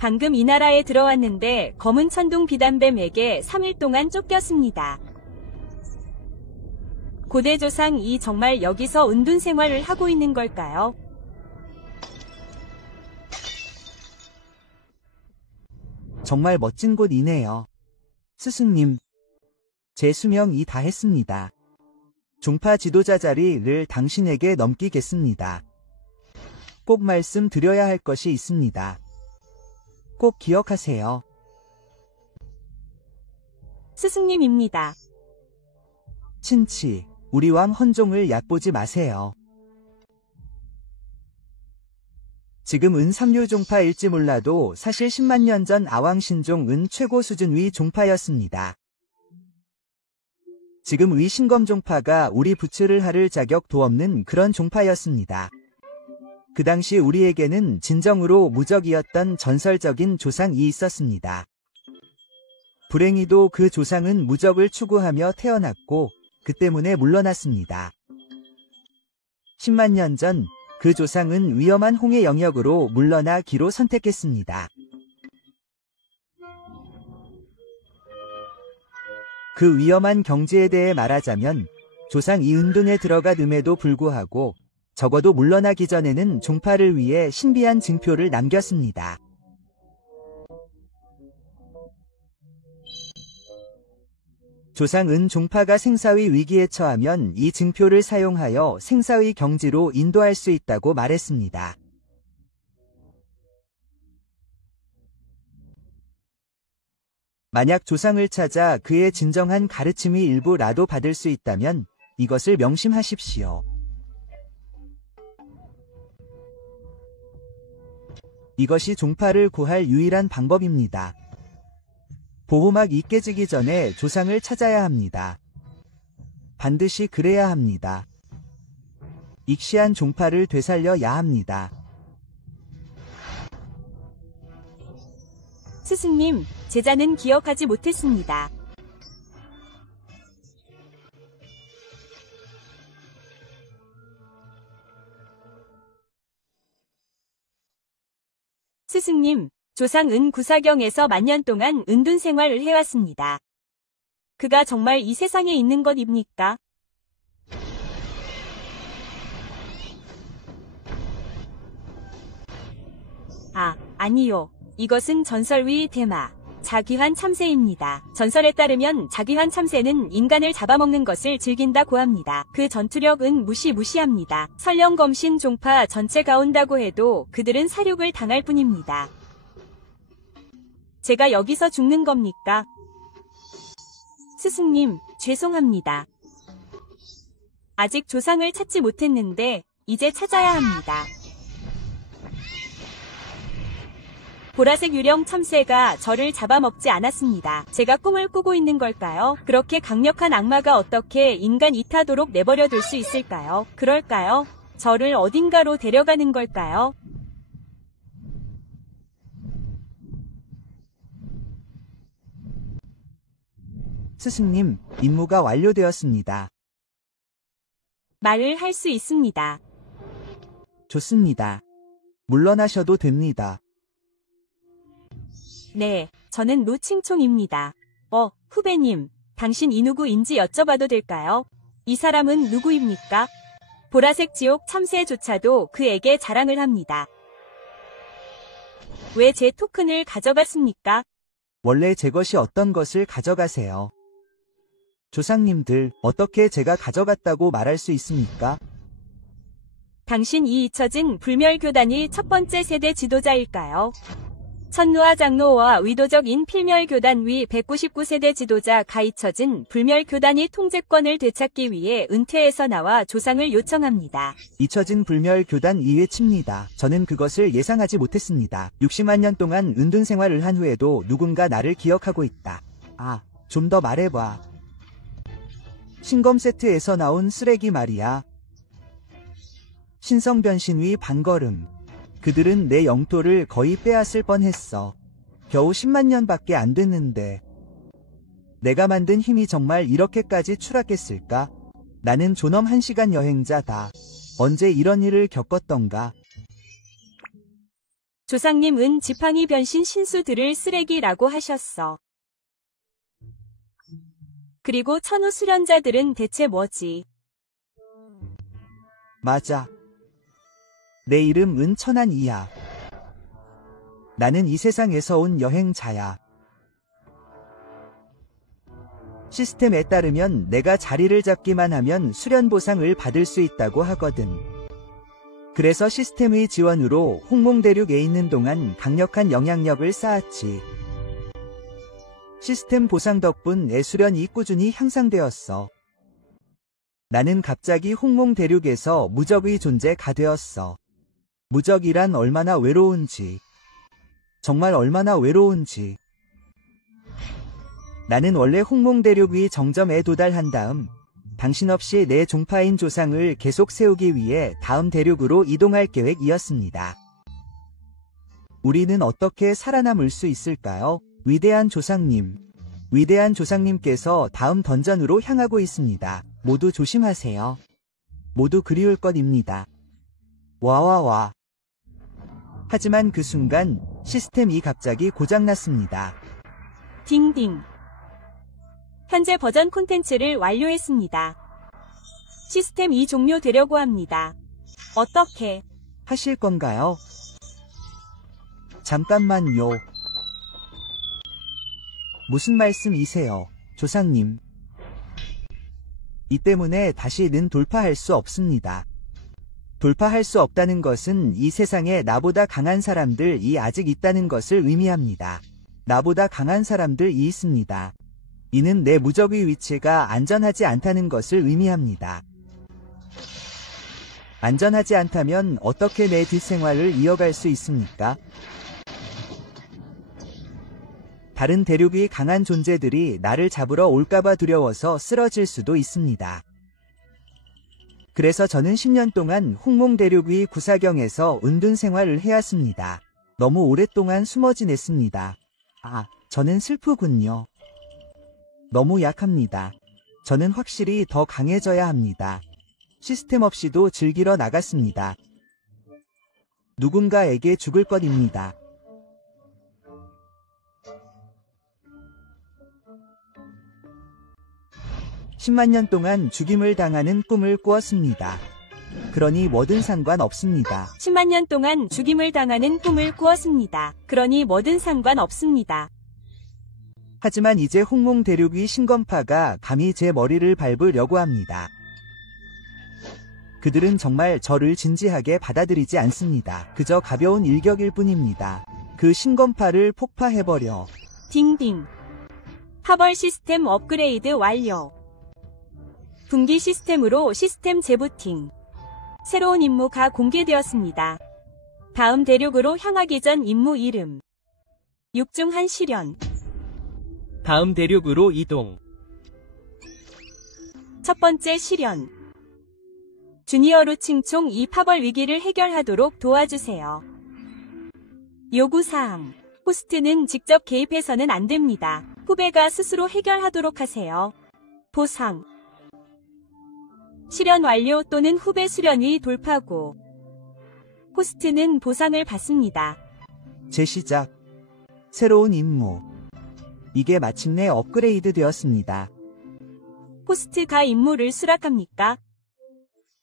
방금 이 나라에 들어왔는데 검은 천둥 비단뱀에게 3일 동안 쫓겼습니다. 고대 조상이 정말 여기서 은둔 생활을 하고 있는 걸까요? 정말 멋진 곳이네요. 스승님, 제 수명이 다 했습니다. 종파 지도자 자리를 당신에게 넘기겠습니다. 꼭 말씀드려야 할 것이 있습니다. 꼭 기억하세요. 스승님입니다. 친치, 우리 왕 헌종을 얕보지 마세요. 지금 은 삼류 종파일지 몰라도 사실 10만 년 전 아왕 신종은 최고 수준 위 종파였습니다. 지금 위 신검 종파가 우리 부츠를 하를 자격도 없는 그런 종파였습니다. 그 당시 우리에게는 진정으로 무적이었던 전설적인 조상이 있었습니다. 불행히도 그 조상은 무적을 추구하며 태어났고 그 때문에 물러났습니다. 10만 년 전 그 조상은 위험한 홍해 영역으로 물러나기로 선택했습니다. 그 위험한 경지에 대해 말하자면 조상이 은둔에 들어가음에도 불구하고 적어도 물러나기 전에는 종파를 위해 신비한 증표를 남겼습니다. 조상은 종파가 생사의 위기에 처하면 이 증표를 사용하여 생사의 경지로 인도할 수 있다고 말했습니다. 만약 조상을 찾아 그의 진정한 가르침의 일부라도 받을 수 있다면 이것을 명심하십시오. 이것이 종파를 구할 유일한 방법입니다. 보호막이 깨지기 전에 조상을 찾아야 합니다. 반드시 그래야 합니다. 익시한 종파를 되살려야 합니다. 스승님, 제자는 기억하지 못했습니다. 스승님, 조상 은 구사경에서 만년 동안 은둔 생활을 해왔습니다. 그가 정말 이 세상에 있는 것입니까? 아니요. 이것은 전설의 대마, 자귀환 참새입니다. 전설에 따르면 자귀환 참새는 인간을 잡아먹는 것을 즐긴다고 합니다. 그 전투력은 무시무시합니다. 설령 검신 종파 전체가 온다고 해도 그들은 사륙을 당할 뿐입니다. 제가 여기서 죽는 겁니까? 스승님, 죄송합니다. 아직 조상을 찾지 못했는데 이제 찾아야 합니다. 보라색 유령 참새가 저를 잡아먹지 않았습니다. 제가 꿈을 꾸고 있는 걸까요? 그렇게 강력한 악마가 어떻게 인간 이타도록 내버려둘 수 있을까요? 그럴까요? 저를 어딘가로 데려가는 걸까요? 스승님, 임무가 완료되었습니다. 말을 할 수 있습니다. 좋습니다. 물러나셔도 됩니다. 네, 저는 노칭총입니다. 후배님, 당신 이 누구인지 여쭤봐도 될까요? 이 사람은 누구입니까? 보라색 지옥 참새조차도 그에게 자랑을 합니다. 왜 제 토큰을 가져갔습니까? 원래 제 것이 어떤 것을 가져가세요. 조상님들, 어떻게 제가 가져갔다고 말할 수 있습니까? 당신 이 잊혀진 불멸교단이 첫 번째 세대 지도자일까요? 천누아 장로와 의도적인 필멸교단 위 199세대 지도자가 잊혀진 불멸교단이 통제권을 되찾기 위해 은퇴에서 나와 조상을 요청합니다. 잊혀진 불멸교단 2회치입니다. 저는 그것을 예상하지 못했습니다. 60만 년 동안 은둔 생활을 한 후에도 누군가 나를 기억하고 있다. 좀 더 말해봐. 신검 세트에서 나온 쓰레기 말이야. 신성변신 위 반걸음. 그들은 내 영토를 거의 빼앗을 뻔했어. 겨우 10만 년밖에 안 됐는데. 내가 만든 힘이 정말 이렇게까지 추락했을까? 나는 존엄 1시간 여행자다. 언제 이런 일을 겪었던가? 조상님은 지팡이 변신 신수들을 쓰레기라고 하셨어. 그리고 천우 수련자들은 대체 뭐지? 맞아. 내 이름 은천한이야. 나는 이 세상에서 온 여행자야. 시스템에 따르면 내가 자리를 잡기만 하면 수련 보상을 받을 수 있다고 하거든. 그래서 시스템의 지원으로 홍몽대륙에 있는 동안 강력한 영향력을 쌓았지. 시스템 보상 덕분 내 수련이 꾸준히 향상되었어. 나는 갑자기 홍몽대륙에서 무적의 존재가 되었어. 무적이란 얼마나 외로운지. 정말 얼마나 외로운지. 나는 원래 홍몽대륙의 정점에 도달한 다음 당신 없이 내 종파인 조상을 계속 세우기 위해 다음 대륙으로 이동할 계획이었습니다. 우리는 어떻게 살아남을 수 있을까요? 위대한 조상님. 위대한 조상님께서 다음 던전으로 향하고 있습니다. 모두 조심하세요. 모두 그리울 것입니다. 와와와. 하지만 그 순간 시스템이 갑자기 고장났습니다. 딩딩. 현재 버전 콘텐츠를 완료했습니다. 시스템 2 종료되려고 합니다. 어떻게 하실 건가요? 잠깐만요. 무슨 말씀이세요, 조상님? 이 때문에 다시는 돌파할 수 없습니다. 돌파할 수 없다는 것은 이 세상에 나보다 강한 사람들이 아직 있다는 것을 의미합니다. 나보다 강한 사람들이 있습니다. 이는 내 무적의 위치가 안전하지 않다는 것을 의미합니다. 안전하지 않다면 어떻게 내 뒷생활을 이어갈 수 있습니까? 다른 대륙의 강한 존재들이 나를 잡으러 올까봐 두려워서 쓰러질 수도 있습니다. 그래서 저는 10년 동안 홍몽대륙의 구사경에서 은둔 생활을 해왔습니다. 너무 오랫동안 숨어 지냈습니다. 저는 슬프군요. 너무 약합니다. 저는 확실히 더 강해져야 합니다. 시스템 없이도 즐기러 나갔습니다. 누군가에게 죽을 것입니다. (10만 년) 동안 죽임을 당하는 꿈을 꾸었습니다. 그러니 뭐든 상관없습니다. 10만 년 동안 죽임을 당하는 꿈을 꾸었습니다. 그러니 뭐든 상관없습니다. 하지만 이제 홍몽대륙의 신건파가 감히 제 머리를 밟으려고 합니다. 그들은 정말 저를 진지하게 받아들이지 않습니다. 그저 가벼운 일격일 뿐입니다. 그 신건파를 폭파해버려. 딩딩. 하벌 시스템 업그레이드 완료. 분기 시스템으로 시스템 재부팅. 새로운 임무가 공개되었습니다. 다음 대륙으로 향하기 전 임무 이름. 육중한 실현. 다음 대륙으로 이동. 첫 번째 실현. 주니어 루칭총 이 파벌 위기를 해결하도록 도와주세요. 요구사항. 호스트는 직접 개입해서는 안 됩니다. 후배가 스스로 해결하도록 하세요. 보상. 실현 완료 또는 후배 수련의 돌파고. 호스트는 보상을 받습니다. 재시작. 새로운 임무. 이게 마침내 업그레이드 되었습니다. 호스트가 임무를 수락합니까?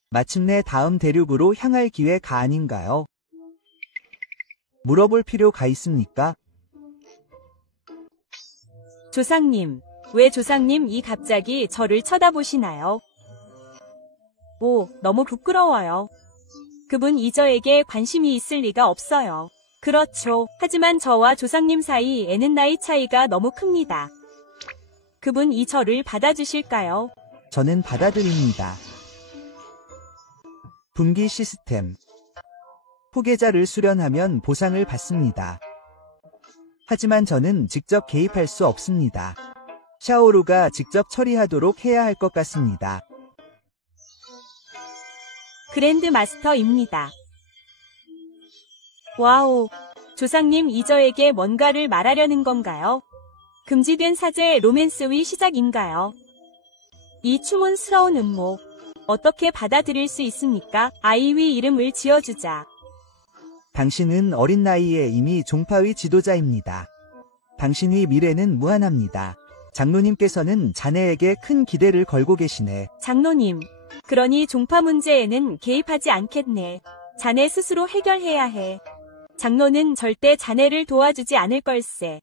마침내 다음 대륙으로 향할 기회가 아닌가요? 물어볼 필요가 있습니까? 조상님, 왜 조상님이 갑자기 저를 쳐다보시나요? 오, 너무 부끄러워요. 그분이 저에게 관심이 있을 리가 없어요. 그렇죠. 하지만 저와 조상님 사이에는 나이 차이가 너무 큽니다. 그분이 저를 받아주실까요? 저는 받아들입니다. 분기 시스템. 후계자를 수련하면 보상을 받습니다. 하지만 저는 직접 개입할 수 없습니다. 샤오루가 직접 처리하도록 해야 할 것 같습니다. 그랜드 마스터입니다. 와우, 조상님 저에게 뭔가를 말하려는 건가요? 금지된 사제 로맨스의 시작인가요? 이 추문스러운 음모, 어떻게 받아들일 수 있습니까? 아이의 이름을 지어주자. 당신은 어린 나이에 이미 종파의 지도자입니다. 당신의 미래는 무한합니다. 장로님께서는 자네에게 큰 기대를 걸고 계시네. 장로님, 그러니 종파 문제에는 개입하지 않겠네. 자네 스스로 해결해야 해. 장로는 절대 자네를 도와주지 않을 걸세.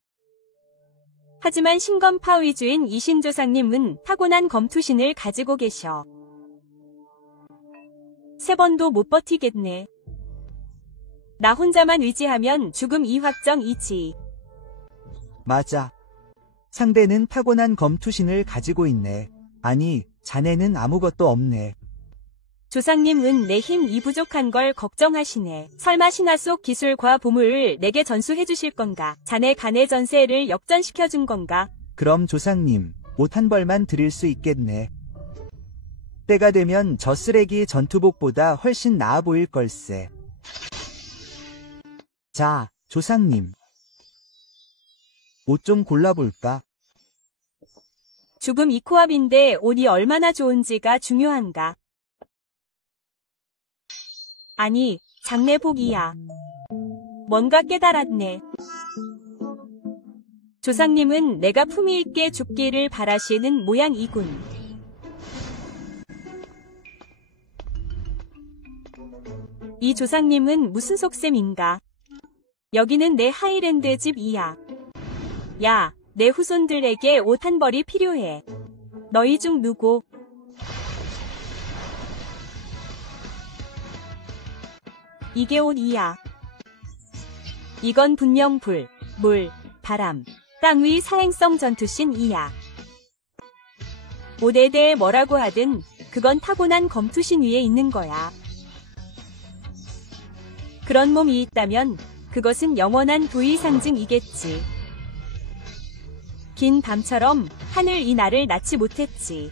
하지만 신검파 위주인 이신조상님은 타고난 검투신을 가지고 계셔. 3번도 못 버티겠네. 나 혼자만 의지하면 죽음 이확정이지. 맞아. 상대는 타고난 검투신을 가지고 있네. 아니, 자네는 아무것도 없네. 조상님은 내 힘이 부족한 걸 걱정하시네. 설마 신화 속 기술과 보물을 내게 전수해 주실 건가? 자네 간의 전세를 역전시켜 준 건가? 그럼 조상님, 옷 한 벌만 드릴 수 있겠네. 때가 되면 저 쓰레기 전투복보다 훨씬 나아 보일 걸세. 자, 조상님. 옷 좀 골라볼까? 죽음 이 코앞인데 옷이 얼마나 좋은지가 중요한가? 아니, 장례복이야. 뭔가 깨달았네. 조상님은 내가 품위 있게 죽기를 바라시는 모양이군. 이 조상님은 무슨 속셈인가? 여기는 내 하이랜드 집이야. 야, 내 후손들에게 옷 한 벌이 필요해. 너희 중 누구? 이게 옷이야. 이건 분명 불, 물, 바람, 땅 위 사행성 전투신이야. 옷에 대해 뭐라고 하든 그건 타고난 검투신 위에 있는 거야. 그런 몸이 있다면 그것은 영원한 부의 상징이겠지. 긴 밤처럼 하늘 이 나를 낳지 못했지.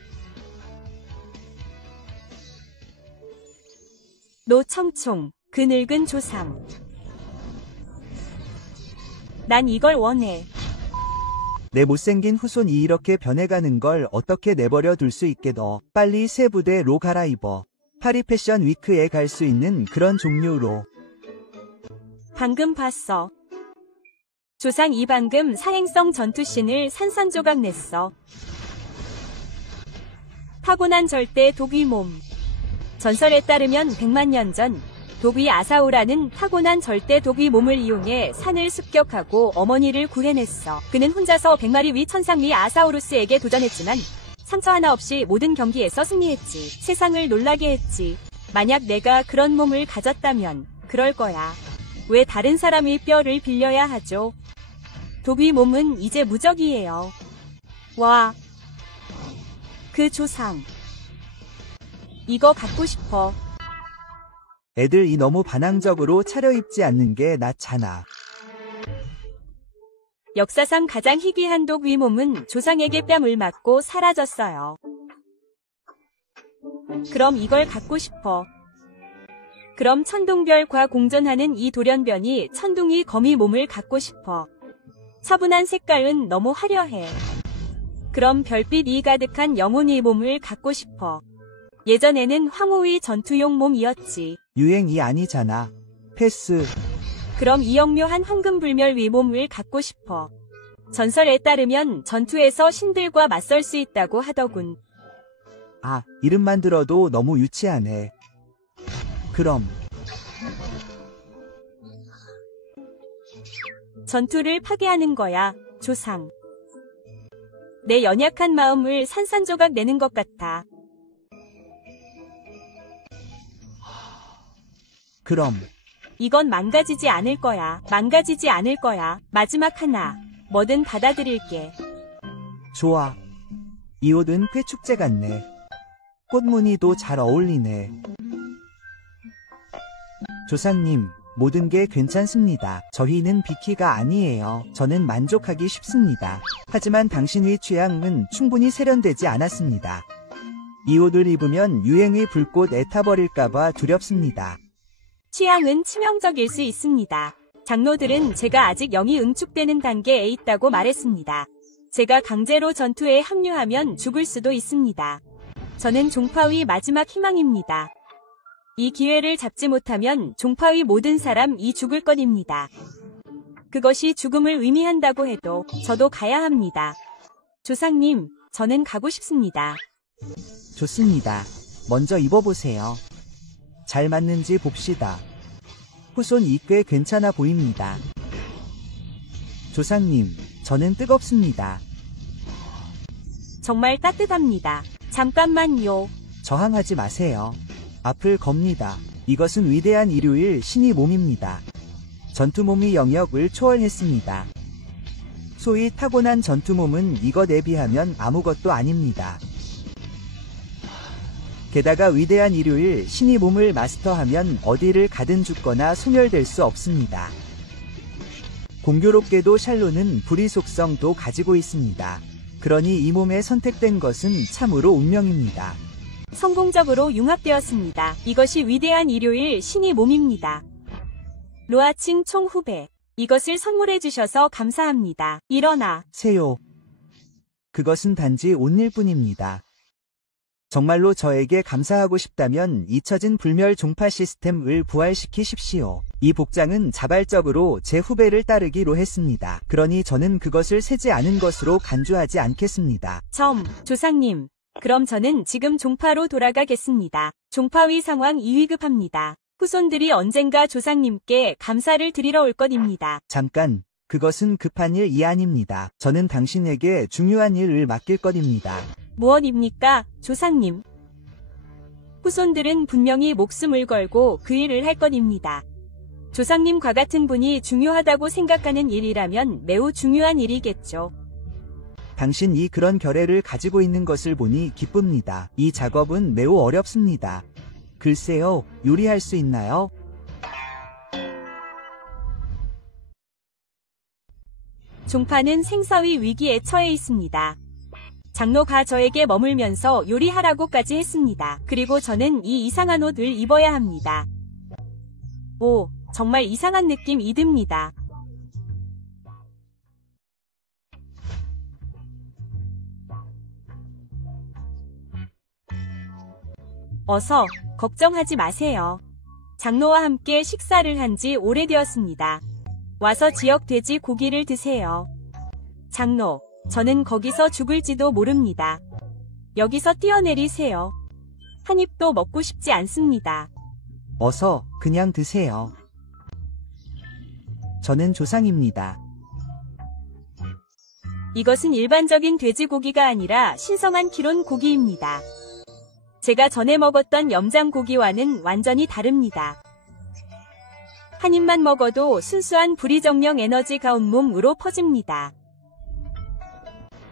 노청총, 그 늙은 조상. 난 이걸 원해. 내 못생긴 후손이 이렇게 변해가는 걸 어떻게 내버려 둘 수 있겠어. 빨리 새 부대로 갈아입어. 파리 패션 위크에 갈 수 있는 그런 종류로. 방금 봤어. 조상 이 방금 사행성 전투신을 산산조각 냈어. 타고난 절대 독위 몸. 전설에 따르면 100만 년 전 독위 아사오라는 타고난 절대 독위 몸을 이용해 산을 습격하고 어머니를 구해냈어. 그는 혼자서 100마리 위 천상미 아사오루스에게 도전했지만 상처 하나 없이 모든 경기에서 승리했지. 세상을 놀라게 했지. 만약 내가 그런 몸을 가졌다면 그럴 거야. 왜 다른 사람의 뼈를 빌려야 하죠? 독위 몸은 이제 무적이에요. 와, 그 조상. 이거 갖고 싶어. 애들이 너무 반항적으로 차려입지 않는 게 낫잖아. 역사상 가장 희귀한 독위 몸은 조상에게 뺨을 맞고 사라졌어요. 그럼 이걸 갖고 싶어. 그럼 천둥별과 공존하는 이 돌연변이 천둥이 거미 몸을 갖고 싶어. 차분한 색깔은 너무 화려해. 그럼 별빛이 가득한 영혼의 몸을 갖고 싶어. 예전에는 황후의 전투용 몸이었지. 유행이 아니잖아. 패스. 그럼 이 영묘한 황금불멸 몸을 갖고 싶어. 전설에 따르면 전투에서 신들과 맞설 수 있다고 하더군. 아, 이름만 들어도 너무 유치하네. 그럼 전투를 파괴하는 거야, 조상. 내 연약한 마음을 산산조각 내는 것 같아. 그럼 이건 망가지지 않을 거야. 망가지지 않을 거야. 마지막 하나. 뭐든 받아들일게. 좋아. 이 옷은 꽤 축제 같네. 꽃무늬도 잘 어울리네. 조상님, 모든 게 괜찮습니다. 저희는 비키가 아니에요. 저는 만족하기 쉽습니다. 하지만 당신의 취향은 충분히 세련되지 않았습니다. 이 옷을 입으면 유행의 불꽃 애타버릴까봐 두렵습니다. 취향은 치명적일 수 있습니다. 장로들은 제가 아직 영이 응축되는 단계에 있다고 말했습니다. 제가 강제로 전투에 합류하면 죽을 수도 있습니다. 저는 종파의 마지막 희망입니다. 이 기회를 잡지 못하면 종파의 모든 사람이 죽을 것입니다. 그것이 죽음을 의미한다고 해도 저도 가야 합니다. 조상님, 저는 가고 싶습니다. 좋습니다. 먼저 입어보세요. 잘 맞는지 봅시다. 후손이 꽤 괜찮아 보입니다. 조상님, 저는 뜨겁습니다. 정말 따뜻합니다. 잠깐만요. 저항하지 마세요. 앞을 겁니다. 이것은 위대한 일요일 신의 몸입니다. 전투몸이 영역을 초월했습니다. 소위 타고난 전투몸은 이것에 비하면 아무것도 아닙니다. 게다가 위대한 일요일 신의 몸을 마스터하면 어디를 가든 죽거나 소멸될 수 없습니다. 공교롭게도 샬로는 불의 속성도 가지고 있습니다. 그러니 이 몸에 선택된 것은 참으로 운명입니다. 성공적으로 융합되었습니다. 이것이 위대한 일요일 신의 몸입니다. 로아칭 총 후배, 이것을 선물해 주셔서 감사합니다. 일어나. 세요. 그것은 단지 온일 뿐입니다. 정말로 저에게 감사하고 싶다면 잊혀진 불멸 종파 시스템을 부활시키십시오. 이 복장은 자발적으로 제 후배를 따르기로 했습니다. 그러니 저는 그것을 세지 않은 것으로 간주하지 않겠습니다. 조상님. 그럼 저는 지금 종파로 돌아가겠습니다. 종파의 상황 2위급합니다. 후손들이 언젠가 조상님께 감사를 드리러 올 것입니다. 잠깐, 그것은 급한 일이 아닙니다. 저는 당신에게 중요한 일을 맡길 것입니다. 무엇입니까, 조상님? 후손들은 분명히 목숨을 걸고 그 일을 할 것입니다. 조상님과 같은 분이 중요하다고 생각하는 일이라면 매우 중요한 일이겠죠. 당신이 그런 결의를 가지고 있는 것을 보니 기쁩니다. 이 작업은 매우 어렵습니다. 글쎄요, 요리할 수 있나요? 종파는 생사의 위기에 처해 있습니다. 장로가 저에게 머물면서 요리하라고까지 했습니다. 그리고 저는 이 이상한 옷을 입어야 합니다. 오, 정말 이상한 느낌이 듭니다. 어서, 걱정하지 마세요. 장로와 함께 식사를 한 지 오래되었습니다. 와서 지역 돼지 고기를 드세요. 장로, 저는 거기서 죽을지도 모릅니다. 여기서 뛰어내리세요. 한 입도 먹고 싶지 않습니다. 어서 그냥 드세요. 저는 조상입니다. 이것은 일반적인 돼지고기가 아니라 신성한 기론 고기입니다. 제가 전에 먹었던 염장 고기와는 완전히 다릅니다. 한 입만 먹어도 순수한 불이정령 에너지가 온몸으로 퍼집니다.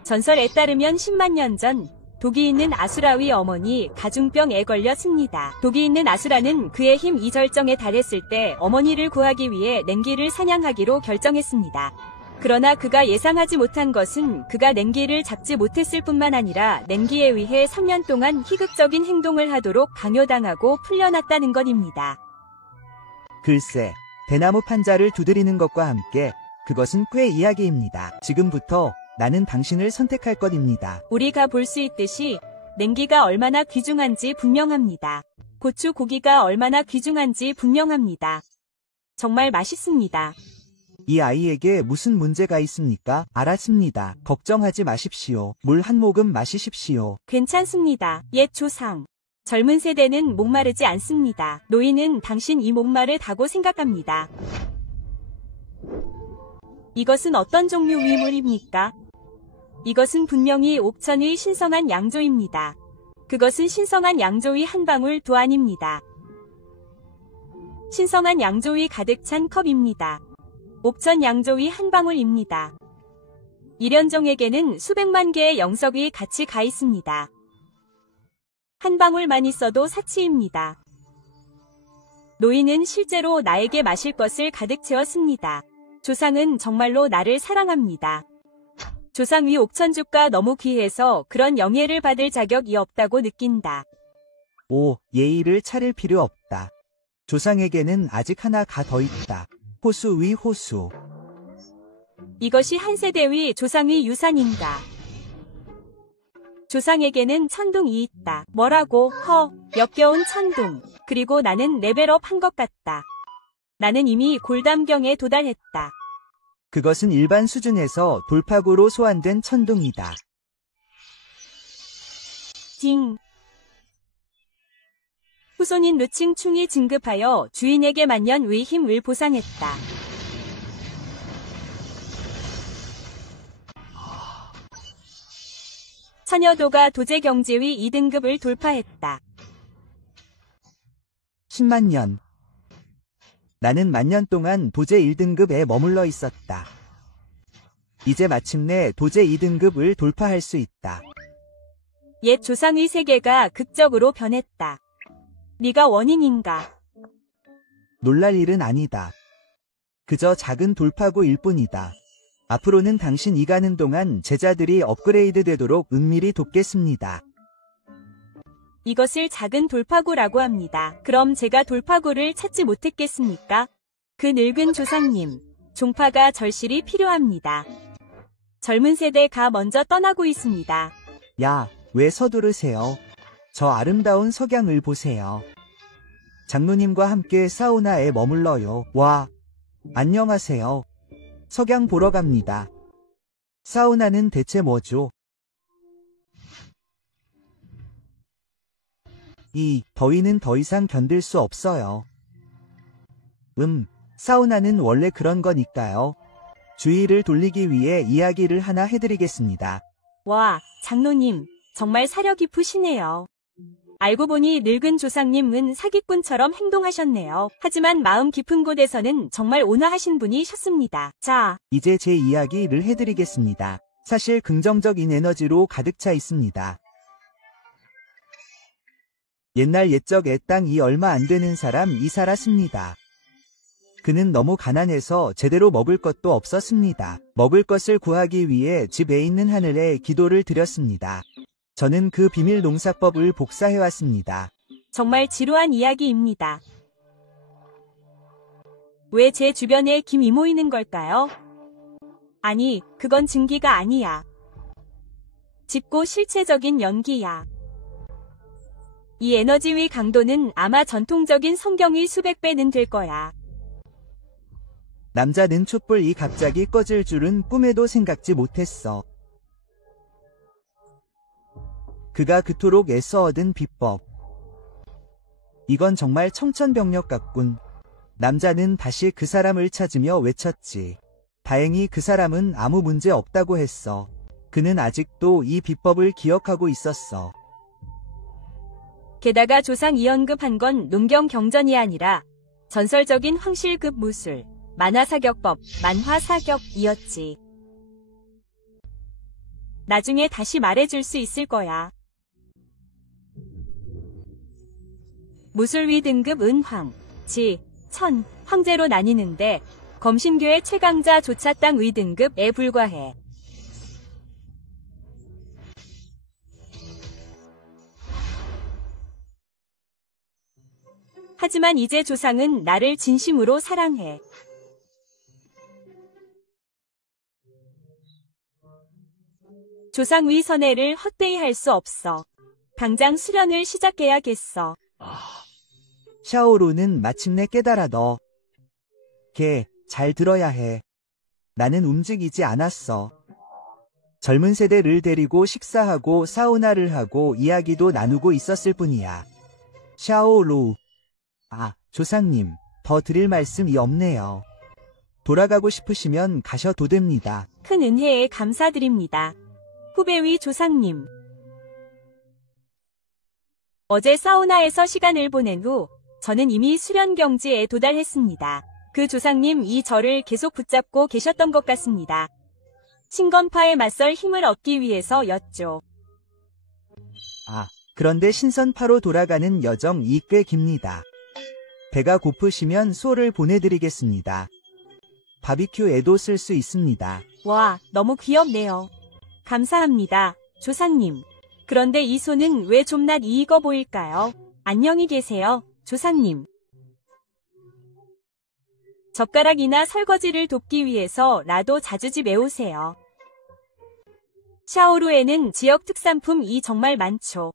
전설에 따르면 10만 년 전 독이 있는 아수라의 어머니 가중병에 걸렸습니다. 독이 있는 아수라는 그의 힘 이절정에 달했을 때 어머니를 구하기 위해 냉기를 사냥하기로 결정했습니다. 그러나 그가 예상하지 못한 것은 그가 냉기를 잡지 못했을 뿐만 아니라 냉기에 의해 3년 동안 희극적인 행동을 하도록 강요당하고 풀려났다는 것입니다. 글쎄, 대나무 판자를 두드리는 것과 함께 그것은 꽤 이야기입니다. 지금부터 나는 당신을 선택할 것입니다. 우리가 볼 수 있듯이 냉기가 얼마나 귀중한지 분명합니다. 고추 고기가 얼마나 귀중한지 분명합니다. 정말 맛있습니다. 이 아이에게 무슨 문제가 있습니까? 알았습니다. 걱정하지 마십시오. 물 한 모금 마시십시오. 괜찮습니다. 옛 조상. 젊은 세대는 목마르지 않습니다. 노인은 당신 이 목마르다고 생각합니다. 이것은 어떤 종류 위물입니까? 이것은 분명히 옥천의 신성한 양조입니다. 그것은 신성한 양조의 한 방울 도 아닙니다. 신성한 양조의 가득 찬 컵입니다. 옥천 양조의 한 방울입니다. 일연종에게는 수백만 개의 영석이 같이 가 있습니다. 한 방울만 있어도 사치입니다. 노인은 실제로 나에게 마실 것을 가득 채웠습니다. 조상은 정말로 나를 사랑합니다. 조상의 옥천죽가 너무 귀해서 그런 영예를 받을 자격이 없다고 느낀다. 오, 예의를 차릴 필요 없다. 조상에게는 아직 하나가 더 있다. 호수 위 호수. 이것이 한 세대의 조상의 유산인가? 조상에게는 천둥이 있다. 뭐라고? 역겨운 천둥. 그리고 나는 레벨업 한 것 같다. 나는 이미 골담경에 도달했다. 그것은 일반 수준에서 돌파구로 소환된 천둥이다. 징. 후손인 루칭충이 진급하여 주인에게 만년의 힘을 보상했다. 처녀도가 도제경제의 2등급을 돌파했다. 10만 년. 나는 만년 동안 도제 1등급에 머물러 있었다. 이제 마침내 도제 2등급을 돌파할 수 있다. 옛 조상의 세계가 극적으로 변했다. 네가 원인인가? 놀랄 일은 아니다. 그저 작은 돌파구일 뿐이다. 앞으로는 당신이 가는 동안 제자들이 업그레이드 되도록 은밀히 돕겠습니다. 이것을 작은 돌파구라고 합니다. 그럼 제가 돌파구를 찾지 못했겠습니까? 그 늙은 조상님, 종파가 절실히 필요합니다. 젊은 세대가 먼저 떠나고 있습니다. 야, 왜 서두르세요? 저 아름다운 석양을 보세요. 장로님과 함께 사우나에 머물러요. 와, 안녕하세요. 석양 보러 갑니다. 사우나는 대체 뭐죠? 이 더위는 더 이상 견딜 수 없어요. 사우나는 원래 그런 거니까요. 주의를 돌리기 위해 이야기를 하나 해드리겠습니다. 와, 장로님, 정말 사려 깊으시네요. 알고 보니 늙은 조상님은 사기꾼처럼 행동하셨네요. 하지만 마음 깊은 곳에서는 정말 온화하신 분이셨습니다. 자, 이제 제 이야기를 해드리겠습니다. 사실 긍정적인 에너지로 가득 차 있습니다. 옛날 옛적에 땅이 얼마 안 되는 사람이 살았습니다. 그는 너무 가난해서 제대로 먹을 것도 없었습니다. 먹을 것을 구하기 위해 집에 있는 하늘에 기도를 드렸습니다. 저는 그 비밀 농사법을 복사해왔습니다. 정말 지루한 이야기입니다. 왜 제 주변에 김이 모이는 걸까요? 아니, 그건 증기가 아니야. 짙고 실체적인 연기야. 이 에너지의 강도는 아마 전통적인 성경의 수백 배는 될 거야. 남자는 촛불이 갑자기 꺼질 줄은 꿈에도 생각지 못했어. 그가 그토록 애써 얻은 비법. 이건 정말 청천벽력 같군. 남자는 다시 그 사람을 찾으며 외쳤지. 다행히 그 사람은 아무 문제 없다고 했어. 그는 아직도 이 비법을 기억하고 있었어. 게다가 조상 2연급 한 건 농경 경전이 아니라 전설적인 황실급 무술, 만화사격법, 만화사격이었지. 나중에 다시 말해줄 수 있을 거야. 무술위 등급 은황, 지, 천, 황제로 나뉘는데 검신교의 최강자조차 땅 위등급에 불과해. 하지만 이제 조상은 나를 진심으로 사랑해. 조상의 선애를 헛되이 할 수 없어. 당장 수련을 시작해야겠어. 샤오루는 마침내 깨달아 너. 걔, 잘 들어야 해. 나는 움직이지 않았어. 젊은 세대를 데리고 식사하고 사우나를 하고 이야기도 나누고 있었을 뿐이야. 샤오루. 조상님, 더 드릴 말씀이 없네요. 돌아가고 싶으시면 가셔도 됩니다. 큰 은혜에 감사드립니다. 후배의 조상님. 어제 사우나에서 시간을 보낸 후 저는 이미 수련 경지에 도달했습니다. 그 조상님이 저를 계속 붙잡고 계셨던 것 같습니다. 신건파에 맞설 힘을 얻기 위해서였죠. 그런데 신선파로 돌아가는 여정이 꽤 깁니다. 배가 고프시면 소를 보내드리겠습니다. 바비큐에도 쓸 수 있습니다. 와, 너무 귀엽네요. 감사합니다, 조상님. 그런데 이 소는 왜 좀 낯 익어 보일까요? 안녕히 계세요, 조상님. 젓가락이나 설거지를 돕기 위해서라도 자주 집에 오세요. 샤오루에는 지역 특산품이 정말 많죠.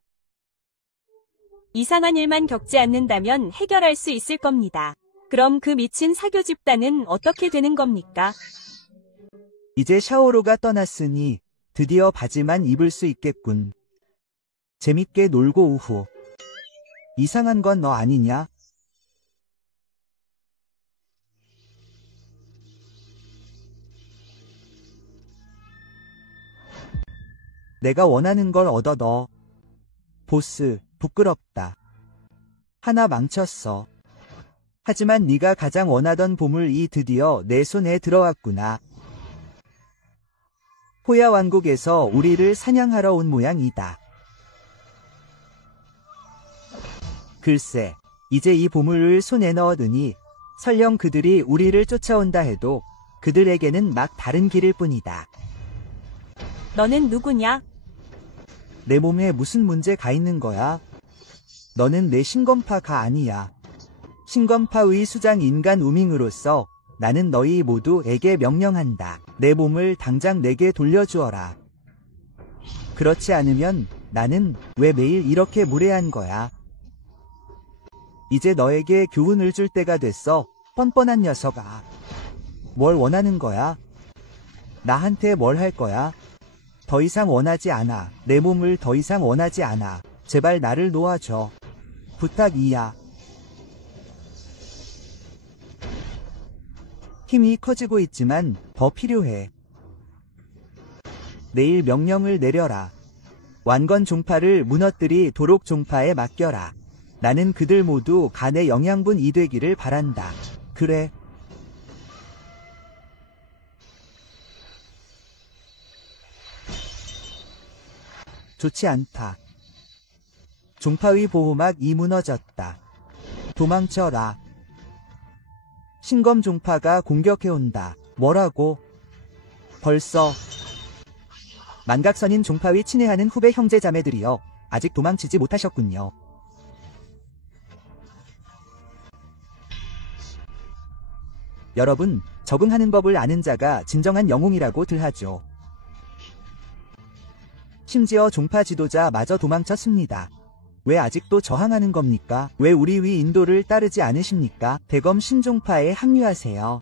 이상한 일만 겪지 않는다면 해결할 수 있을 겁니다. 그럼 그 미친 사교 집단은 어떻게 되는 겁니까? 이제 샤오로가 떠났으니 드디어 바지만 입을 수 있겠군. 재밌게 놀고 오후. 이상한 건 너 아니냐? 내가 원하는 걸 얻어 너. 보스, 부끄럽다. 하나 망쳤어. 하지만 네가 가장 원하던 보물이 드디어 내 손에 들어왔구나. 호야 왕국에서 우리를 사냥하러 온 모양이다. 글쎄, 이제 이 보물을 손에 넣어두니 설령 그들이 우리를 쫓아온다 해도 그들에게는 막 다른 길일 뿐이다. 너는 누구냐? 내 몸에 무슨 문제가 있는 거야? 너는 내 신검파가 아니야. 신검파의 수장 인간 우밍으로서 나는 너희 모두에게 명령한다. 내 몸을 당장 내게 돌려주어라. 그렇지 않으면 나는 왜 매일 이렇게 무례한 거야? 이제 너에게 교훈을 줄 때가 됐어. 뻔뻔한 녀석아. 뭘 원하는 거야? 나한테 뭘 할 거야? 더 이상 원하지 않아. 내 몸을 더 이상 원하지 않아. 제발 나를 놓아줘. 부탁이야. 힘이 커지고 있지만 더 필요해. 내일 명령을 내려라. 완건 종파를 무너뜨리도록 종파에 맡겨라. 나는 그들 모두 간의 영양분이 되기를 바란다. 그래. 좋지 않다. 종파의 보호막이 무너졌다. 도망쳐라. 신검 종파가 공격해온다. 뭐라고? 벌써. 만각선인 종파위 친애하는 후배 형제 자매들이여, 아직 도망치지 못하셨군요. 여러분, 적응하는 법을 아는 자가 진정한 영웅이라고들 하죠. 심지어 종파 지도자마저 도망쳤습니다. 왜 아직도 저항하는 겁니까? 왜 우리 위 인도를 따르지 않으십니까? 대검 신종파에 합류하세요.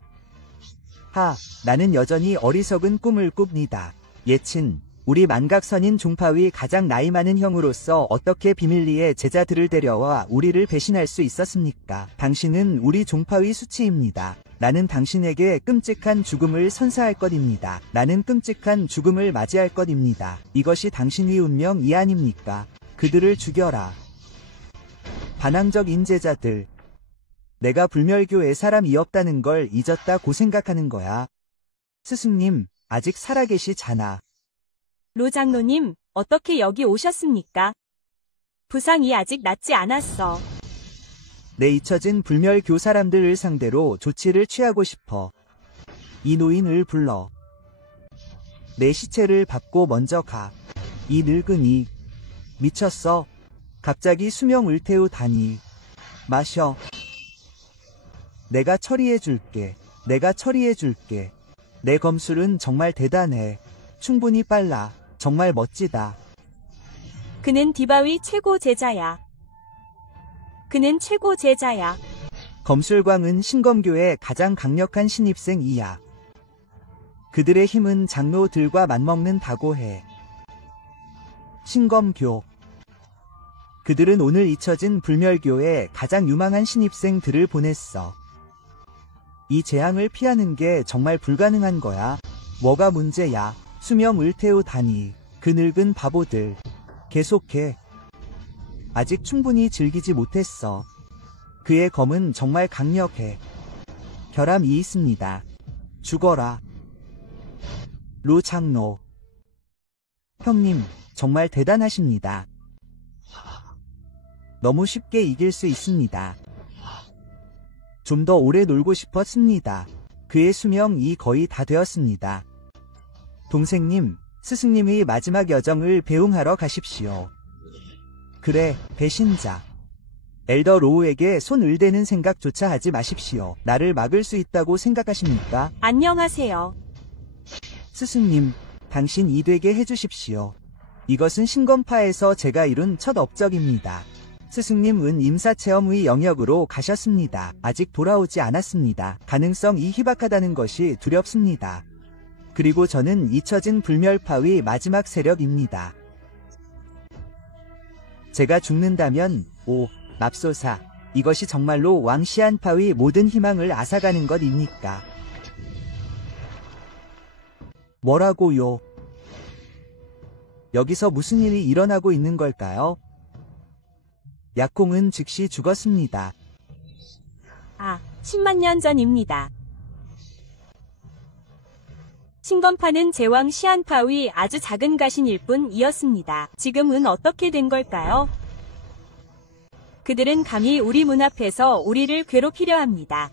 나는 여전히 어리석은 꿈을 꿉니다. 예친, 우리 만각선인 종파위 가장 나이 많은 형으로서 어떻게 비밀리에 제자들을 데려와 우리를 배신할 수 있었습니까? 당신은 우리 종파위 수치입니다. 나는 당신에게 끔찍한 죽음을 선사할 것입니다. 나는 끔찍한 죽음을 맞이할 것입니다. 이것이 당신의 운명이 아닙니까? 그들을 죽여라. 반항적 인재자들. 내가 불멸교의 사람이 없다는 걸 잊었다고 생각하는 거야. 스승님, 아직 살아계시잖아. 로 장로님, 어떻게 여기 오셨습니까? 부상이 아직 낫지 않았어. 내 잊혀진 불멸교 사람들을 상대로 조치를 취하고 싶어. 이 노인을 불러. 내 시체를 밟고 먼저 가. 이 늙은이. 미쳤어. 갑자기 수명을 태우다니. 마셔. 내가 처리해줄게. 내가 처리해줄게. 내 검술은 정말 대단해. 충분히 빨라. 정말 멋지다. 그는 디바위 최고 제자야. 그는 최고 제자야. 검술광은 신검교의 가장 강력한 신입생이야. 그들의 힘은 장로들과 맞먹는다고 해. 신검교. 그들은 오늘 잊혀진 불멸교의 가장 유망한 신입생들을 보냈어. 이 재앙을 피하는 게 정말 불가능한 거야. 뭐가 문제야? 수명을 태우다니. 그 늙은 바보들. 계속해. 아직 충분히 즐기지 못했어. 그의 검은 정말 강력해. 결함이 있습니다. 죽어라. 로 장로. 형님, 정말 대단하십니다. 너무 쉽게 이길 수 있습니다. 좀 더 오래 놀고 싶었습니다. 그의 수명이 거의 다 되었습니다. 동생님, 스승님의 마지막 여정을 배웅하러 가십시오. 그래, 배신자. 엘더 로우에게 손을 대는 생각조차 하지 마십시오. 나를 막을 수 있다고 생각하십니까? 안녕하세요. 스승님, 당신 이 되게 해주십시오. 이것은 신검파에서 제가 이룬 첫 업적입니다. 스승님은 임사체험의 영역으로 가셨습니다. 아직 돌아오지 않았습니다. 가능성이 희박하다는 것이 두렵습니다. 그리고 저는 잊혀진 불멸파의 마지막 세력입니다. 제가 죽는다면, 맙소사. 이것이 정말로 왕시안파의 모든 희망을 앗아가는 것입니까? 뭐라고요? 여기서 무슨 일이 일어나고 있는 걸까요? 약공은 즉시 죽었습니다. 10만 년 전입니다. 신건파는 제왕 시안파의 아주 작은 가신일 뿐이었습니다. 지금은 어떻게 된 걸까요? 그들은 감히 우리 문 앞에서 우리를 괴롭히려 합니다.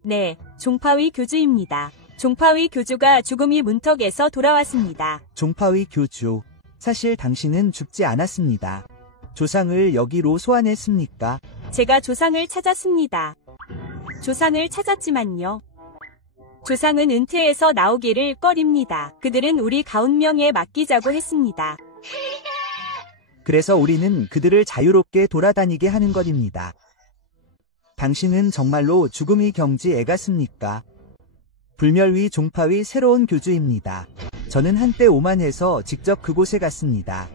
네, 종파의 교주입니다. 종파의 교주가 죽음의 문턱에서 돌아왔습니다. 종파의 교주. 사실 당신은 죽지 않았습니다. 조상을 여기로 소환했습니까? 제가 조상을 찾았습니다. 조상을 찾았지만요. 조상은 은퇴해서 나오기를 꺼립니다. 그들은 우리 가운명에 맡기자고 했습니다. 그래서 우리는 그들을 자유롭게 돌아다니게 하는 것입니다. 당신은 정말로 죽음의 경지에 갔습니까? 불멸위 종파의 새로운 교주입니다. 저는 한때 오만해서 직접 그곳에 갔습니다.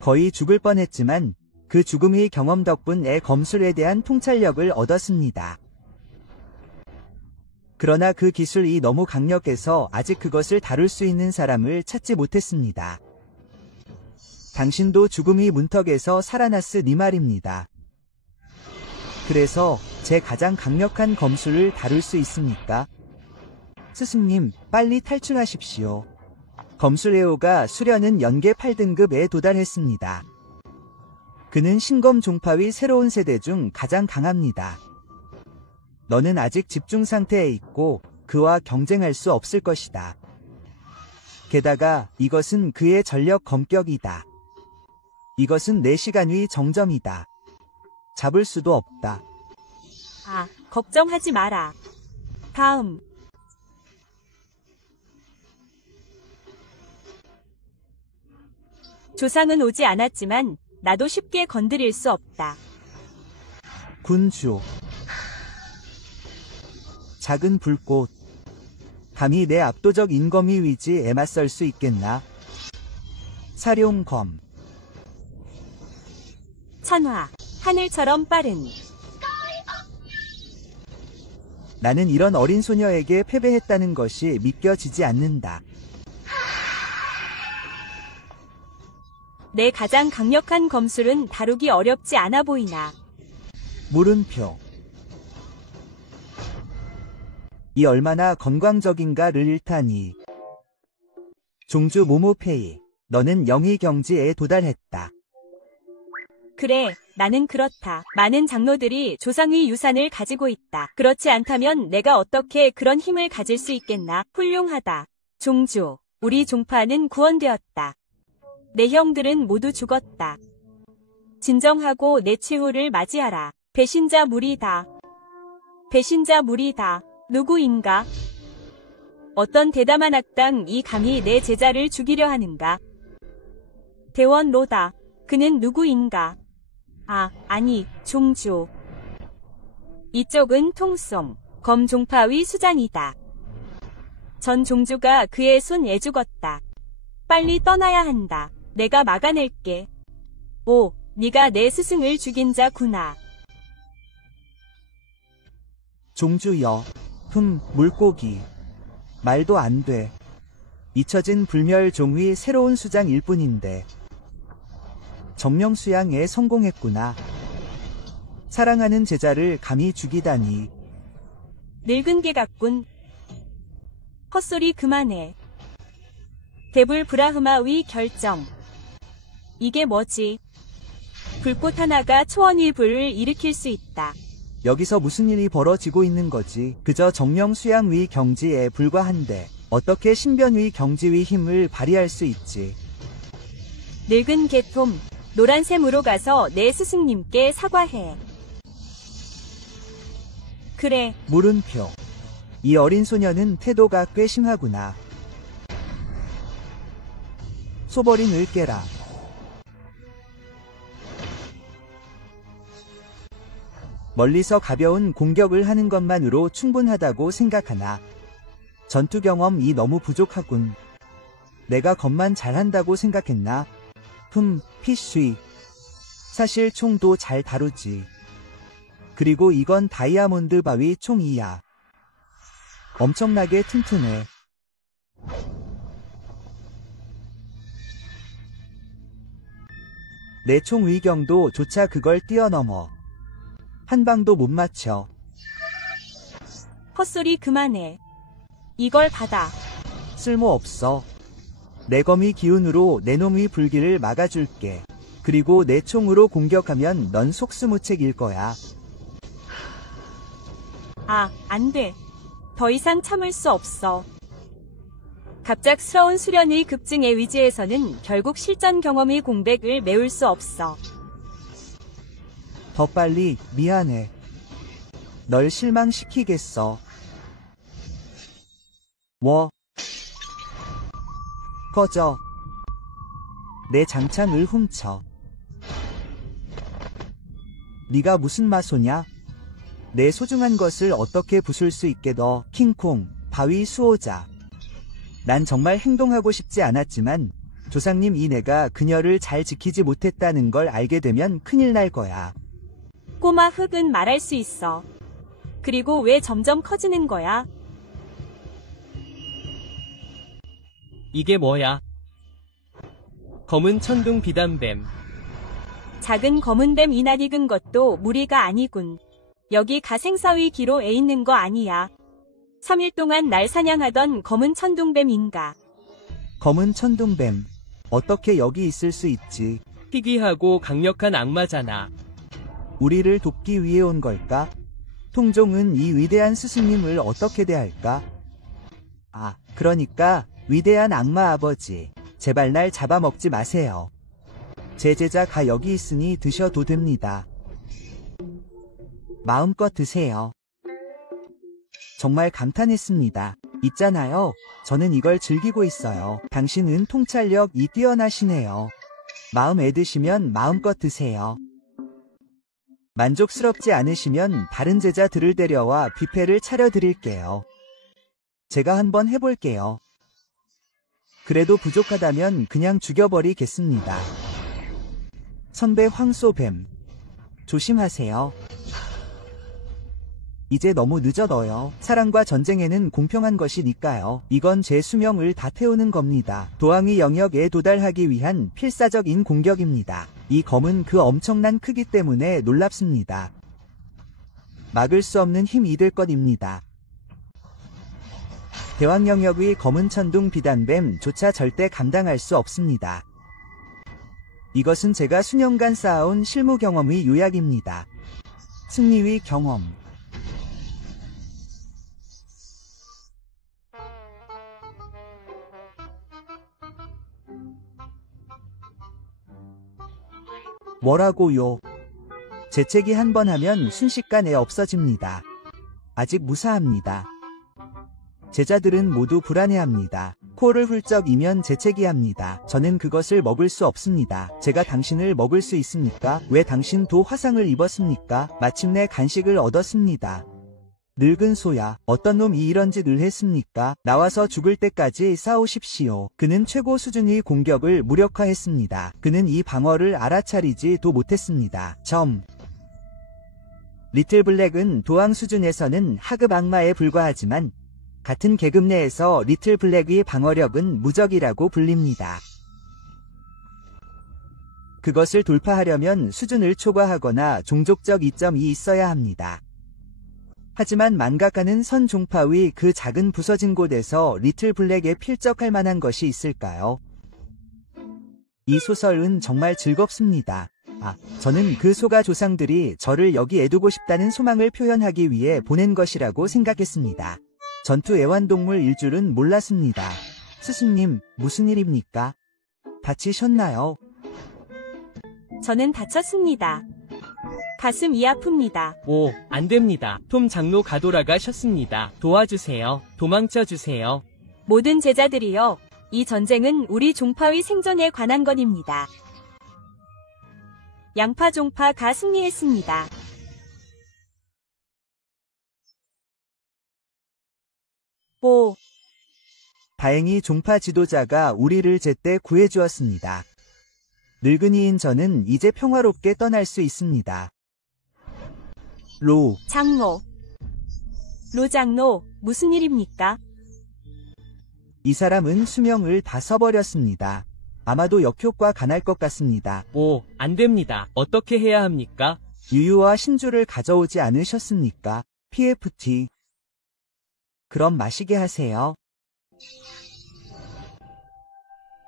거의 죽을 뻔했지만 그 죽음의 경험 덕분에 검술에 대한 통찰력을 얻었습니다. 그러나 그 기술이 너무 강력해서 아직 그것을 다룰 수 있는 사람을 찾지 못했습니다. 당신도 죽음의 문턱에서 살아났으니 말입니다. 그래서 제 가장 강력한 검술을 다룰 수 있습니까? 스승님, 빨리 탈출하십시오. 검술레오가 수련은 연계 8등급에 도달했습니다. 그는 신검 종파의 새로운 세대 중 가장 강합니다. 너는 아직 집중 상태에 있고 그와 경쟁할 수 없을 것이다. 게다가 이것은 그의 전력 검격이다. 이것은 내 시간의 정점이다. 잡을 수도 없다. 걱정하지 마라. 다음. 조상은 오지 않았지만 나도 쉽게 건드릴 수 없다. 군주. 작은 불꽃. 감히 내 압도적 인검의 위지에 맞설 수 있겠나? 사룡검. 천화. 하늘처럼 빠른. 나는 이런 어린 소녀에게 패배했다는 것이 믿겨지지 않는다. 내 가장 강력한 검술은 다루기 어렵지 않아 보이나. 물음표. 이 얼마나 건강적인가를 일타니. 종주 모모페이. 너는 영의 경지에 도달했다. 그래, 나는 그렇다. 많은 장로들이 조상의 유산을 가지고 있다. 그렇지 않다면 내가 어떻게 그런 힘을 가질 수 있겠나? 훌륭하다. 종주, 우리 종파는 구원되었다. 내 형들은 모두 죽었다. 진정하고 내 최후를 맞이하라. 배신자 무리다. 배신자 무리다. 누구인가? 어떤 대담한 악당이 감히 내 제자를 죽이려 하는가? 대원 로다. 그는 누구인가? 아니, 종주. 이쪽은 통송, 검종파의 수장이다. 전 종주가 그의 손에 죽었다. 빨리 떠나야 한다. 내가 막아낼게. 네가 내 스승을 죽인 자구나. 종주여. 물고기. 말도 안 돼. 잊혀진 불멸종의 새로운 수장일 뿐인데. 정명수양에 성공했구나. 사랑하는 제자를 감히 죽이다니. 늙은 개 같군. 헛소리 그만해. 데불 브라흐마의 결정. 이게 뭐지? 불꽃 하나가 초원의 불을 일으킬 수 있다. 여기서 무슨 일이 벌어지고 있는 거지? 그저 정명수양의 경지에 불과한데 어떻게 신변의 경지의 힘을 발휘할 수 있지? 늙은 개톰. 노란샘으로 가서 내 스승님께 사과해. 그래. 물음표. 이 어린 소녀는 태도가 꽤 심하구나. 소버린을 깨라. 멀리서 가벼운 공격을 하는 것만으로 충분하다고 생각하나 전투 경험이 너무 부족하군. 내가 겁만 잘한다고 생각했나? 피쉬. 사실 총도 잘 다루지. 그리고 이건 다이아몬드 바위 총이야. 엄청나게 튼튼해. 내 총 위경도 조차 그걸 뛰어넘어. 한 방도 못 맞춰. 헛소리 그만해. 이걸 받아. 쓸모없어. 내 거미 기운으로 내 놈의 불길을 막아줄게. 그리고 내 총으로 공격하면 넌 속수무책일 거야. 안 돼. 더 이상 참을 수 없어. 갑작스러운 수련의 급증에 의지해서는 결국 실전 경험의 공백을 메울 수 없어. 더 빨리, 미안해. 널 실망시키겠어. 꺼져. 내 장창을 훔쳐. 네가 무슨 마소냐? 내 소중한 것을 어떻게 부술 수 있게 너, 킹콩, 바위 수호자. 난 정말 행동하고 싶지 않았지만 조상님 이 내가 그녀를 잘 지키지 못했다는 걸 알게 되면 큰일 날 거야. 꼬마 흑은 말할 수 있어. 그리고 왜 점점 커지는 거야? 이게 뭐야? 검은 천둥 비단뱀. 작은 검은 뱀 이날 익은 것도 무리가 아니군. 여기 가생사위 기로에 있는 거 아니야. 3일 동안 날 사냥하던 검은 천둥뱀인가. 검은 천둥뱀. 어떻게 여기 있을 수 있지? 희귀하고 강력한 악마잖아. 우리를 돕기 위해 온 걸까? 통종은 이 위대한 스승님을 어떻게 대할까? 그러니까 위대한 악마 아버지, 제발 날 잡아먹지 마세요. 제 제자가 여기 있으니 드셔도 됩니다. 마음껏 드세요. 정말 감탄했습니다. 있잖아요. 저는 이걸 즐기고 있어요. 당신은 통찰력이 뛰어나시네요. 마음에 드시면 마음껏 드세요. 만족스럽지 않으시면 다른 제자들을 데려와 뷔페를 차려드릴게요. 제가 한번 해볼게요. 그래도 부족하다면 그냥 죽여버리겠습니다. 선배 황소뱀. 조심하세요. 이제 너무 늦어요. 사랑과 전쟁에는 공평한 것이니까요. 이건 제 수명을 다 태우는 겁니다. 도항의 영역에 도달하기 위한 필사적인 공격입니다. 이 검은 그 엄청난 크기 때문에 놀랍습니다. 막을 수 없는 힘이 될 것입니다. 대왕 영역의 검은 천둥 비단뱀조차 절대 감당할 수 없습니다. 이것은 제가 수년간 쌓아온 실무 경험의 요약입니다. 승리의 경험. 뭐라고요? 재채기 한 번 하면 순식간에 없어집니다. 아직 무사합니다. 제자들은 모두 불안해합니다. 코를 훌쩍이면 재채기합니다. 저는 그것을 먹을 수 없습니다. 제가 당신을 먹을 수 있습니까? 왜 당신도 화상을 입었습니까? 마침내 간식을 얻었습니다. 늙은 소야, 어떤 놈이 이런 짓을 했습니까? 나와서 죽을 때까지 싸우십시오. 그는 최고 수준의 공격을 무력화했습니다. 그는 이 방어를 알아차리지도 못했습니다. 리틀 블랙은 도항 수준에서는 하급 악마에 불과하지만 같은 계급 내에서 리틀 블랙의 방어력은 무적이라고 불립니다. 그것을 돌파하려면 수준을 초과하거나 종족적 이점이 있어야 합니다. 하지만 만각하는 선 종파의 그 작은 부서진 곳에서 리틀 블랙에 필적할 만한 것이 있을까요? 이 소설은 정말 즐겁습니다. 저는 그 소가 조상들이 저를 여기에 두고 싶다는 소망을 표현하기 위해 보낸 것이라고 생각했습니다. 전투 애완동물일 줄은 몰랐습니다. 스승님, 무슨 일입니까? 다치셨나요? 저는 다쳤습니다. 가슴이 아픕니다. 안 됩니다. 톰 장로 가돌아가셨습니다. 도와주세요. 도망쳐주세요. 모든 제자들이여, 이 전쟁은 우리 종파의 생존에 관한 것입니다. 양파 종파가 승리했습니다. 다행히 종파 지도자가 우리를 제때 구해주었습니다. 늙은이인 저는 이제 평화롭게 떠날 수 있습니다. 로, 장로. 로장로, 무슨 일입니까? 이 사람은 수명을 다 써버렸습니다. 아마도 역효과 가날 것 같습니다. 오, 안 됩니다. 어떻게 해야 합니까? 유유와 신주를 가져오지 않으셨습니까? PFT. 그럼 마시게 하세요.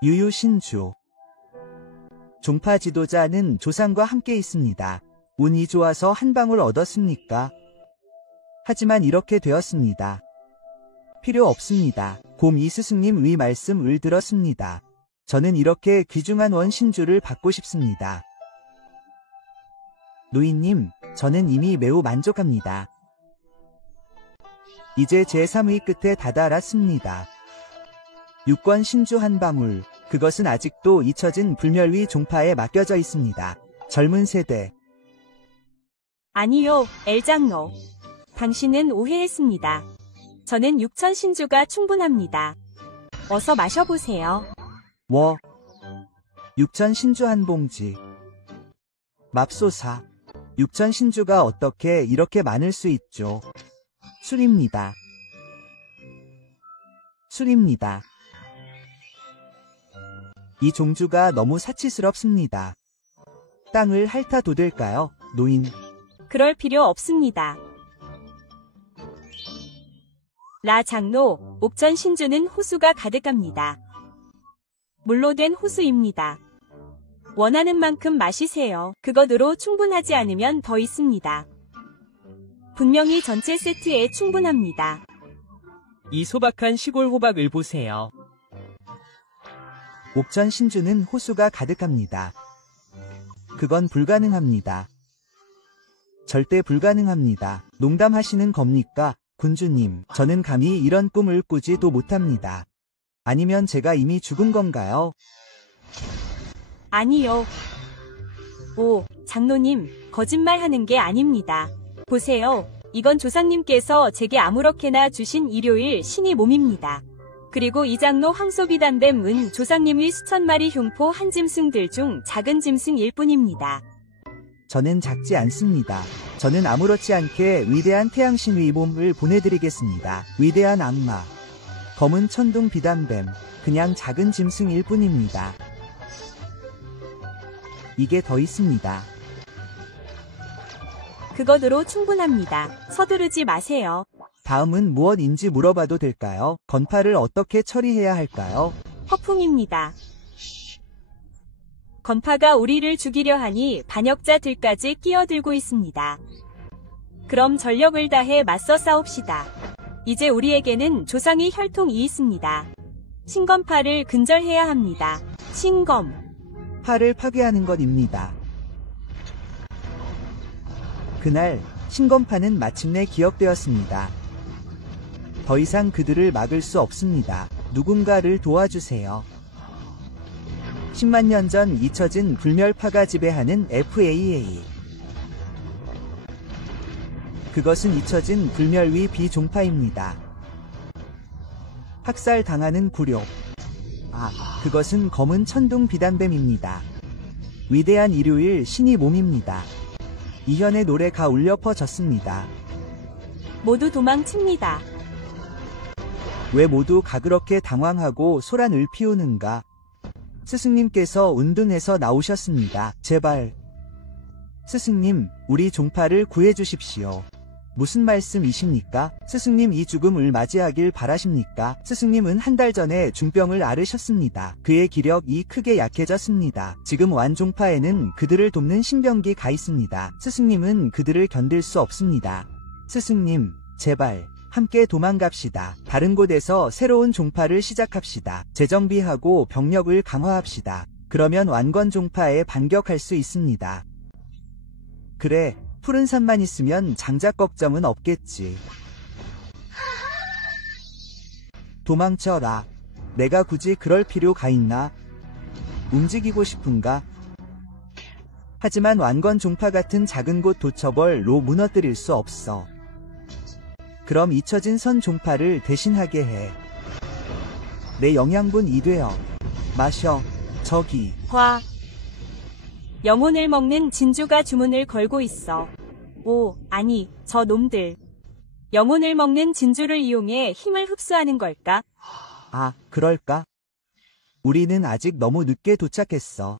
유유 신주. 종파 지도자는 조상과 함께 있습니다. 운이 좋아서 한 방울 얻었습니까? 하지만 이렇게 되었습니다. 필요 없습니다. 곰 이스승님 위 말씀을 들었습니다. 저는 이렇게 귀중한 원신주를 받고 싶습니다. 노인님, 저는 이미 매우 만족합니다. 이제 제 3의 끝에 다다랐습니다. 6권 신주 한 방울, 그것은 아직도 잊혀진 불멸위 종파에 맡겨져 있습니다. 젊은 세대. 아니요, 엘장로. 당신은 오해했습니다. 저는 6천 신주가 충분합니다. 어서 마셔보세요. 6천 신주 한 봉지. 맙소사. 6천 신주가 어떻게 이렇게 많을 수 있죠? 술입니다. 술입니다. 이 종주가 너무 사치스럽습니다. 땅을 핥아 돋을까요, 노인? 그럴 필요 없습니다. 라 장로, 옥천 신주는 호수가 가득합니다. 물로 된 호수입니다. 원하는 만큼 마시세요. 그것으로 충분하지 않으면 더 있습니다. 분명히 전체 세트에 충분합니다. 이 소박한 시골 호박을 보세요. 옥천 신주는 호수가 가득합니다. 그건 불가능합니다. 절대 불가능합니다. 농담하시는 겁니까, 군주님? 저는 감히 이런 꿈을 꾸지도 못합니다. 아니면 제가 이미 죽은 건가요? 아니요. 오, 장로님, 거짓말하는 게 아닙니다. 보세요. 이건 조상님께서 제게 아무렇게나 주신 일요일 신이 몸입니다. 그리고 이 장로 황소비단뱀은 조상님의 수천 마리 흉포 한 짐승들 중 작은 짐승일 뿐입니다. 저는 작지 않습니다. 저는 아무렇지 않게 위대한 태양신의 몸을 보내드리겠습니다. 위대한 악마. 검은 천둥 비단뱀. 그냥 작은 짐승일 뿐입니다. 이게 더 있습니다. 그것으로 충분합니다. 서두르지 마세요. 다음은 무엇인지 물어봐도 될까요? 건파를 어떻게 처리해야 할까요? 허풍입니다. 건파가 우리를 죽이려 하니 반역자들까지 끼어들고 있습니다. 그럼 전력을 다해 맞서 싸웁시다. 이제 우리에게는 조상의 혈통이 있습니다. 신건파를 근절해야 합니다. 신검. 파를 파괴하는 것입니다. 그날 신검파는 마침내 기억되었습니다. 더 이상 그들을 막을 수 없습니다. 누군가를 도와주세요. 10만 년 전 잊혀진 불멸파가 지배하는 FAA. 그것은 잊혀진 불멸위 비종파입니다. 학살당하는 굴욕. 그것은 검은 천둥 비단뱀입니다. 위대한 일요일 신이 몸입니다. 이현의 노래가 울려 퍼졌습니다. 모두 도망칩니다. 왜 모두가 그렇게 당황하고 소란을 피우는가? 스승님께서 운둔해서 나오셨습니다. 제발. 스승님, 우리 종파를 구해주십시오. 무슨 말씀이십니까? 스승님 이 죽음을 맞이하길 바라십니까? 스승님은 한 달 전에 중병을 앓으셨습니다. 그의 기력이 크게 약해졌습니다. 지금 완종파에는 그들을 돕는 신병기 가 있습니다. 스승님은 그들을 견딜 수 없습니다. 스승님, 제발. 함께 도망갑시다. 다른 곳에서 새로운 종파를 시작합시다. 재정비하고 병력을 강화합시다. 그러면 완건 종파에 반격할 수 있습니다. 그래, 푸른 산만 있으면 장작 걱정은 없겠지. 도망쳐라. 내가 굳이 그럴 필요가 있나? 움직이고 싶은가? 하지만 완건 종파 같은 작은 곳 도처벌로 무너뜨릴 수 없어. 그럼 잊혀진 선 종파를 대신하게 해. 내 영양분이 되어. 마셔. 저기. 과. 영혼을 먹는 진주가 주문을 걸고 있어. 오, 아니, 저 놈들. 영혼을 먹는 진주를 이용해 힘을 흡수하는 걸까? 아, 그럴까? 우리는 아직 너무 늦게 도착했어.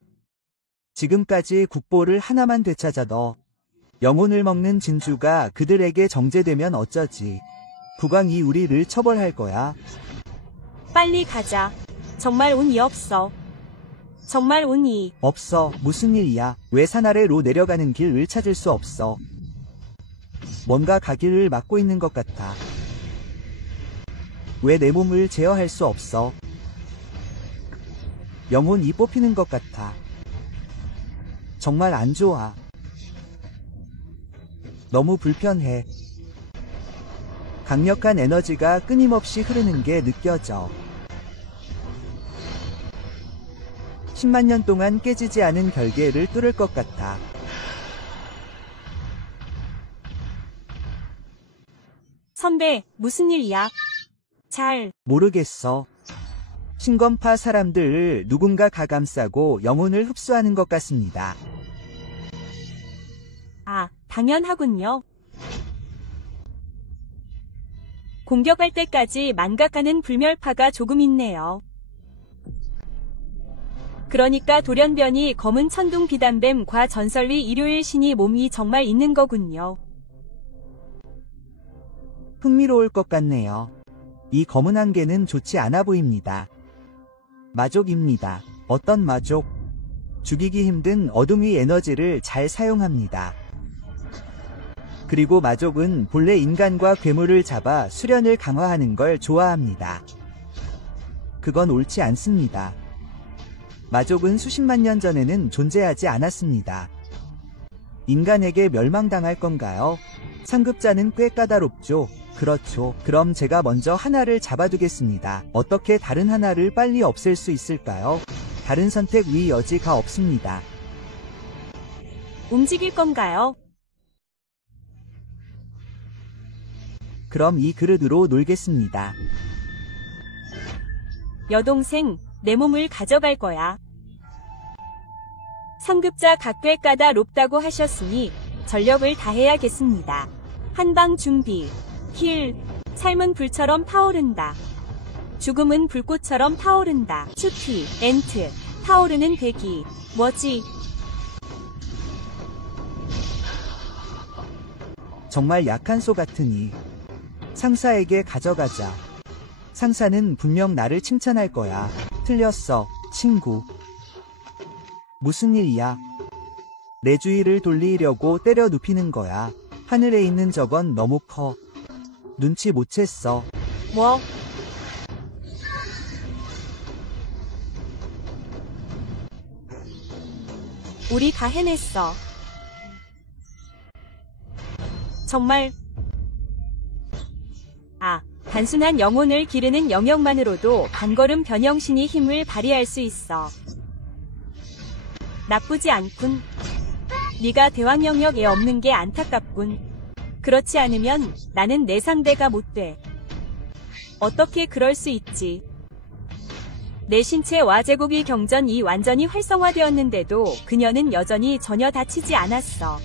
지금까지 국보를 하나만 되찾아 너. 영혼을 먹는 진주가 그들에게 정제되면 어쩌지? 국왕이 우리를 처벌할 거야. 빨리 가자. 정말 운이 없어. 정말 운이. 없어. 무슨 일이야? 왜 산 아래로 내려가는 길을 찾을 수 없어? 뭔가 가기를 막고 있는 것 같아. 왜 내 몸을 제어할 수 없어? 영혼이 뽑히는 것 같아. 정말 안 좋아. 너무 불편해. 강력한 에너지가 끊임없이 흐르는 게 느껴져. 10만 년 동안 깨지지 않은 결계를 뚫을 것 같아. 선배, 무슨 일이야? 모르겠어. 신검파 사람들을 누군가 가감싸고 영혼을 흡수하는 것 같습니다. 아, 당연하군요. 공격할 때까지 망각하는 불멸파가 조금 있네요. 그러니까 돌연변이 검은 천둥 비단뱀과 전설위 일요일 신이 몸이 정말 있는 거군요. 흥미로울 것 같네요. 이 검은 안개는 좋지 않아 보입니다. 마족입니다. 어떤 마족? 죽이기 힘든 어둠의 에너지를 잘 사용합니다. 그리고 마족은 본래 인간과 괴물을 잡아 수련을 강화하는 걸 좋아합니다. 그건 옳지 않습니다. 마족은 수십만 년 전에는 존재하지 않았습니다. 인간에게 멸망당할 건가요? 상급자는 꽤 까다롭죠. 그렇죠. 그럼 제가 먼저 하나를 잡아두겠습니다. 어떻게 다른 하나를 빨리 없앨 수 있을까요? 다른 선택 위 여지가 없습니다. 움직일 건가요? 그럼 이 그릇으로 놀겠습니다. 여동생, 내 몸을 가져갈 거야. 상급자 각괴 까다롭다고 하셨으니 전력을 다해야겠습니다. 한방 준비. 힐. 삶은 불처럼 타오른다. 죽음은 불꽃처럼 타오른다. 추피. 엔트. 타오르는 대기. 뭐지? 정말 약한 소 같으니. 상사에게 가져가자. 상사는 분명 나를 칭찬할 거야. 틀렸어, 친구. 무슨 일이야? 내 주위를 돌리려고 때려 눕히는 거야. 하늘에 있는 저건 너무 커. 눈치 못 챘어. 뭐? 우리 다 해냈어. 정말. 아, 단순한 영혼을 기르는 영역만으로도 반걸음 변형신이 힘을 발휘할 수 있어. 나쁘지 않군. 네가 대왕 영역에 없는 게 안타깝군. 그렇지 않으면 나는 내 상대가 못 돼. 어떻게 그럴 수 있지? 내 신체 와제국의 경전이 완전히 활성화되었는데도 그녀는 여전히 전혀 다치지 않았어.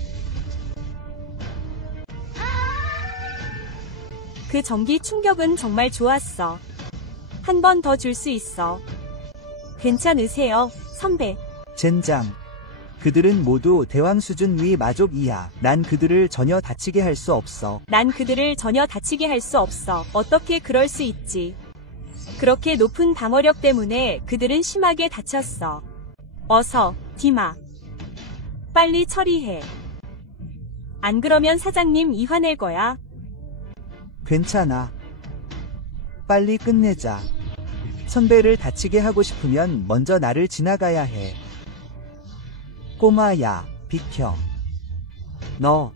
그 전기 충격은 정말 좋았어. 한 번 더 줄 수 있어. 괜찮으세요, 선배? 젠장. 그들은 모두 대왕 수준 위 마족이야. 난 그들을 전혀 다치게 할 수 없어. 난 그들을 전혀 다치게 할 수 없어. 어떻게 그럴 수 있지? 그렇게 높은 방어력 때문에 그들은 심하게 다쳤어. 어서, 디마. 빨리 처리해. 안 그러면 사장님 이화낼 거야. 괜찮아. 빨리 끝내자. 선배를 다치게 하고 싶으면 먼저 나를 지나가야 해. 꼬마야, 비켜. 너,